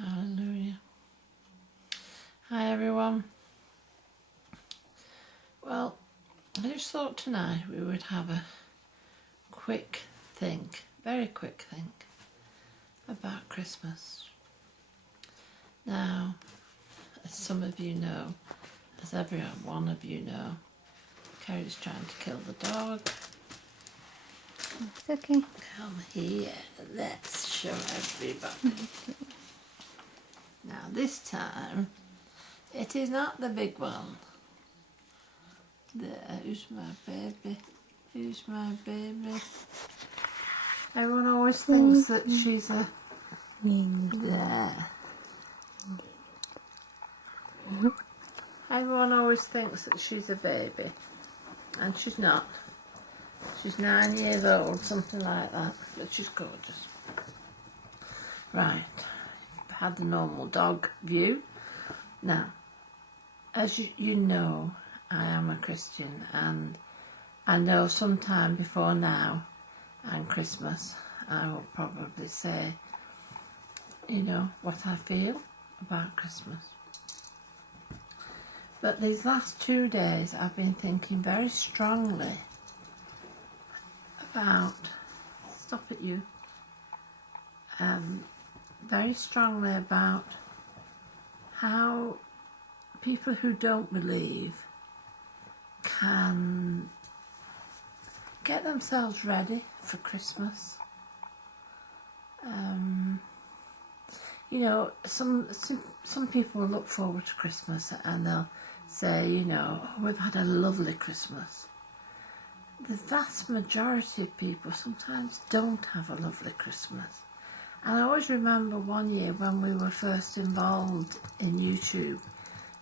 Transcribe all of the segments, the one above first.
Hallelujah. Hi everyone. Well, I just thought tonight we would have a quick think, very quick think about Christmas. Now, as some of you know, as every one of you know, Kerry's trying to kill the dog. It's okay. Come here, let's show everybody. Now this time, it is not the big one. Who's my baby? Who's my baby? Everyone always thinks that she's a... There. Everyone always thinks that she's a baby. And she's not. She's 9 years old, something like that. But she's gorgeous. Right. I've had the normal dog view. Now, as you know, I am a Christian, and I know sometime before now and Christmas I will probably say, you know, what I feel about Christmas. But these last 2 days I've been thinking very strongly about, stop it you, very strongly about how people who don't believe can get themselves ready for Christmas. You know, some people will look forward to Christmas and they'll say, you know, oh, we've had a lovely Christmas. The vast majority of people sometimes don't have a lovely Christmas. And I always remember one year when we were first involved in YouTube,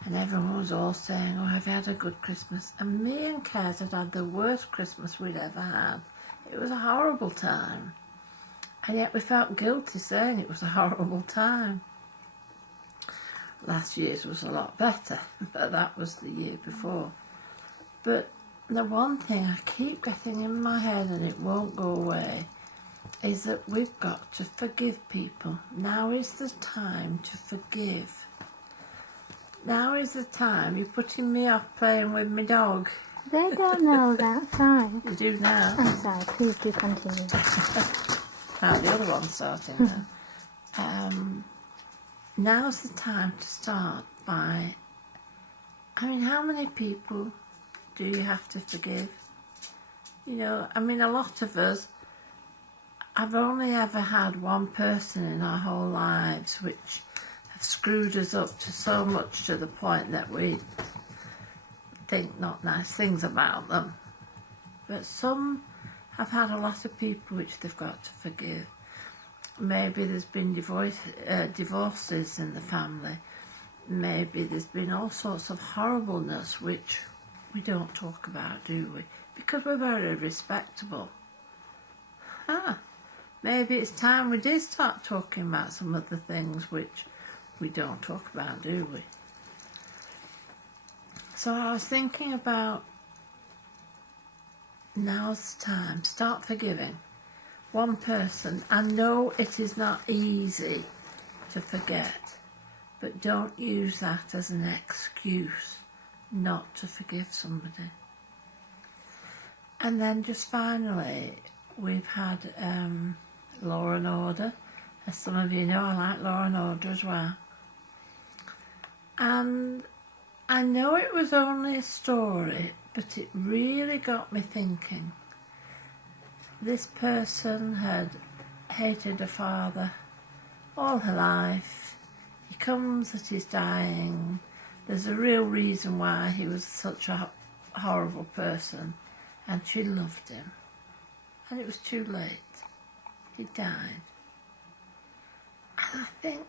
and everyone was all saying, oh, have you had a good Christmas? And me and Kaz had the worst Christmas we'd ever had. It was a horrible time. And yet we felt guilty saying it was a horrible time. Last year's was a lot better, but that was the year before. But the one thing I keep getting in my head, and it won't go away, is that we've got to forgive people. Now is the time to forgive. Now is the time. You're putting me off playing with my dog. They don't know that, sorry. You do now. I'm sorry, please do continue. Now the other one's starting now. Now's the time to start by... I mean, how many people do you have to forgive? You know, I mean, a lot of us... I've only ever had one person in our whole lives which have screwed us up to so much to the point that we think not nice things about them. But some have had a lot of people which they've got to forgive. Maybe there's been divorces in the family. Maybe there's been all sorts of horribleness which we don't talk about, do we? Because we're very respectable. Maybe it's time we did start talking about some of the things which we don't talk about, do we? So I was thinking about, now's the time, start forgiving. One person. I know it is not easy to forget, but don't use that as an excuse not to forgive somebody. And then just finally, we've had Law and Order. As some of you know, I like Law and Order as well. And I know it was only a story, but it really got me thinking. This person had hated her father all her life. He comes at his dying. There's a real reason why he was such a horrible person, and she loved him. And it was too late. He died. And I think,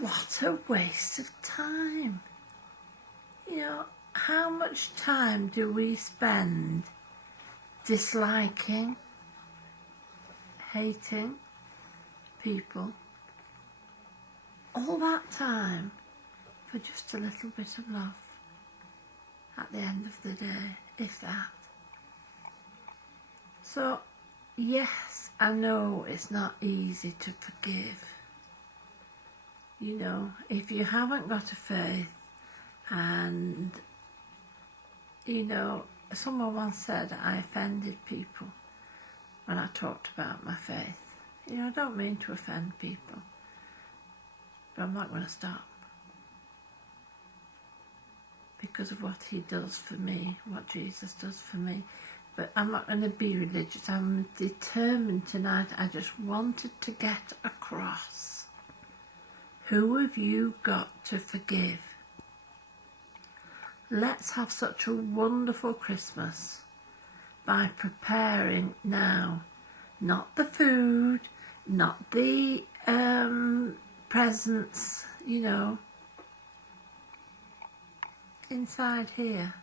what a waste of time. You know, how much time do we spend disliking, hating people? All that time for just a little bit of love at the end of the day, if that. So, yes, I know it's not easy to forgive, You know, if you haven't got a faith, and, you know, someone once said I offended people when I talked about my faith. You know, I don't mean to offend people, but I'm not going to stop. Because of what he does for me, what Jesus does for me. But I'm not going to be religious. I'm determined tonight. I just wanted to get across. Who have you got to forgive? Let's have such a wonderful Christmas by preparing now. Not the food, not the presents, you know. Inside here,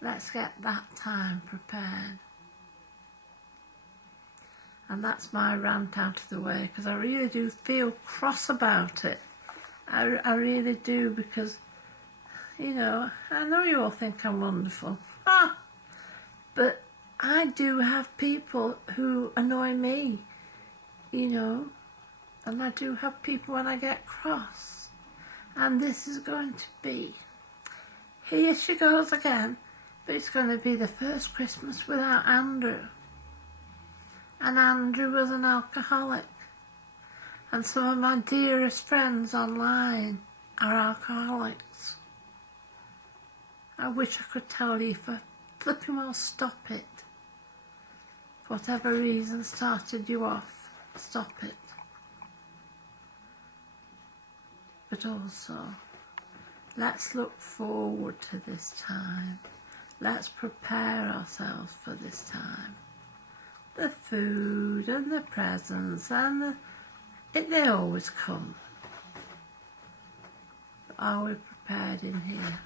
let's get that time prepared. And that's my rant out of the way, because I really do feel cross about it. I really do, because, you know you all think I'm wonderful. But I do have people who annoy me, you know, and I do have people when I get cross. And this is going to be, here she goes again, but it's going to be the first Christmas without Andrew. And Andrew was an alcoholic. And some of my dearest friends online are alcoholics. I wish I could tell you for flipping well stop it. For whatever reason started you off, stop it. But also, let's look forward to this time. Let's prepare ourselves for this time. The food and the presents and they always come. Are we prepared in here?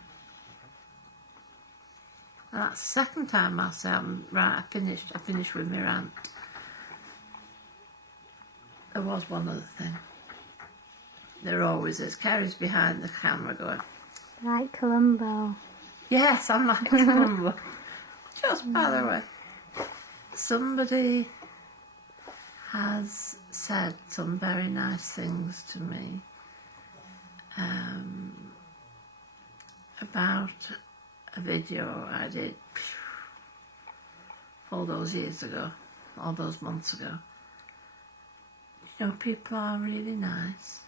And that's the second time I'll say, right, I finished with my rant. There was one other thing. There always is. Kerry's behind the camera going, Like Columbo. yes, I'm like Columbo. Just by the way, somebody has said some very nice things to me about a video I did all those years ago, all those months ago. You know, people are really nice.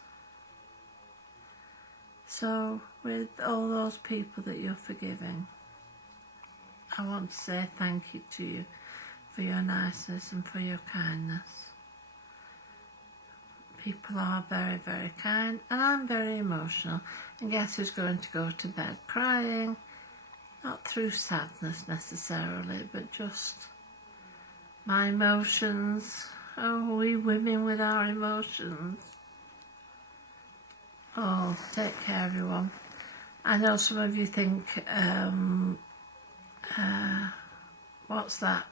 So with all those people that you're forgiving, I want to say thank you to you for your niceness and for your kindness. People are very, very kind, and I'm very emotional. And guess who's going to go to bed crying? Not through sadness necessarily, but just my emotions. Oh, we women with our emotions. Oh, take care, everyone. I know some of you think, what's that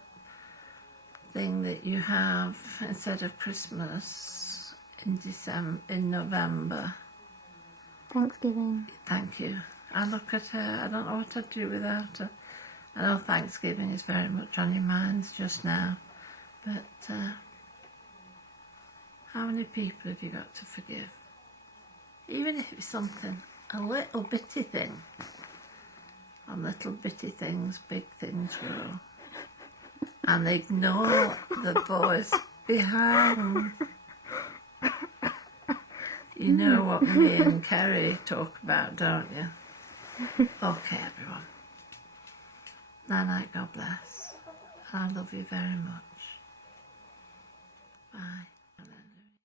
thing that you have instead of Christmas in November? Thanksgiving. Thank you. I look at her, I don't know what I'd do without her. I know Thanksgiving is very much on your minds just now, but how many people have you got to forgive? Even if it's something, a little bitty thing. On little bitty things, big things grow. And ignore the voice behind. You know what me and Kerry talk about, don't you? Okay, everyone. Night night, God bless. I love you very much. Bye.